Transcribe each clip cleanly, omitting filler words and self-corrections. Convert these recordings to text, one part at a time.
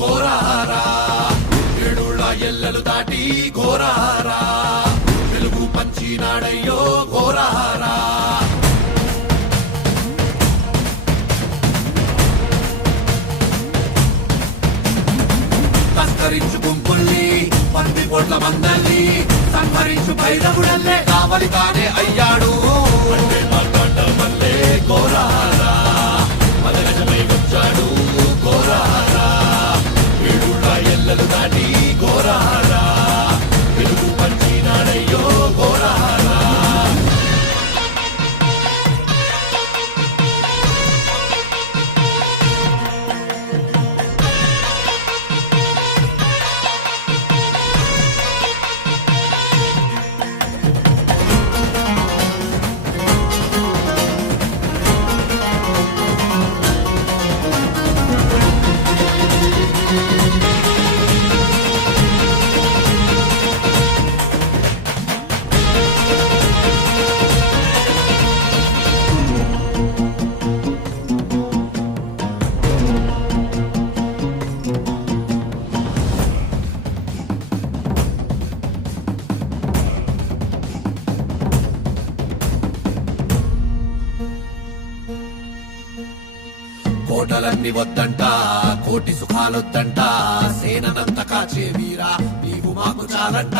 కోరారా. ఏడుళ్ళ ఎల్లలు దాటి కోరారా, వెలుగు పంచినాడయ్యో కోరారా. తస్కరించు గుంపుల్ని, పంది పొట్ల మందల్ని సంహరించు భైరవుడల్లే కావలి తానే అయ్యాడు. అంటే మార్తాండ మల్లే కోరారా, మదగజమై వచ్చాడు కోరారా. ఏడుళ్ళ ఎల్లలు దాటి కోరారా, వెలుగు పంచినాడయ్యో కోరారా. కోటలన్నీ వద్దంట, కోటి సుఖాలొద్దంట, సేనంత కాచే వీరా నీవు మాకు చాలంట.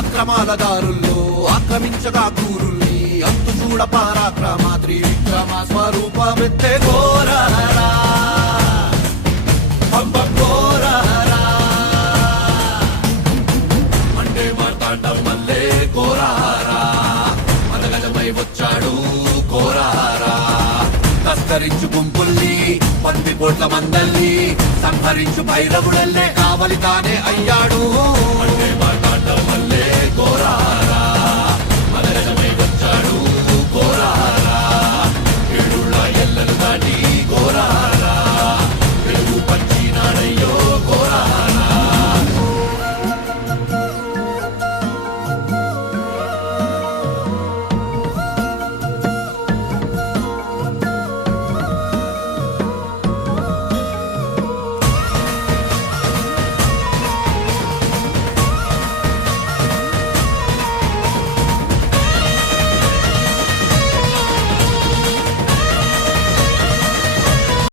అక్రమాల దారుల్లో ఆక్రమించగా కూరుల్ని, అంతు చూడ పరాక్రమ త్రివిక్రమ స్వరూపమెత్తే ఘోరారా, పంప ఘోరారా. అంటే మార్తాండం మల్లే కోరారా, మదగజమై వచ్చాడు కోరారా. తస్కరించు గుంపుల్ని, పంది పోట్ల మందల్ని సంహరించు భైరవుడల్లే కావలి తానే అయ్యాడు. అంటే మార్తాండం మల్లే కోరారా.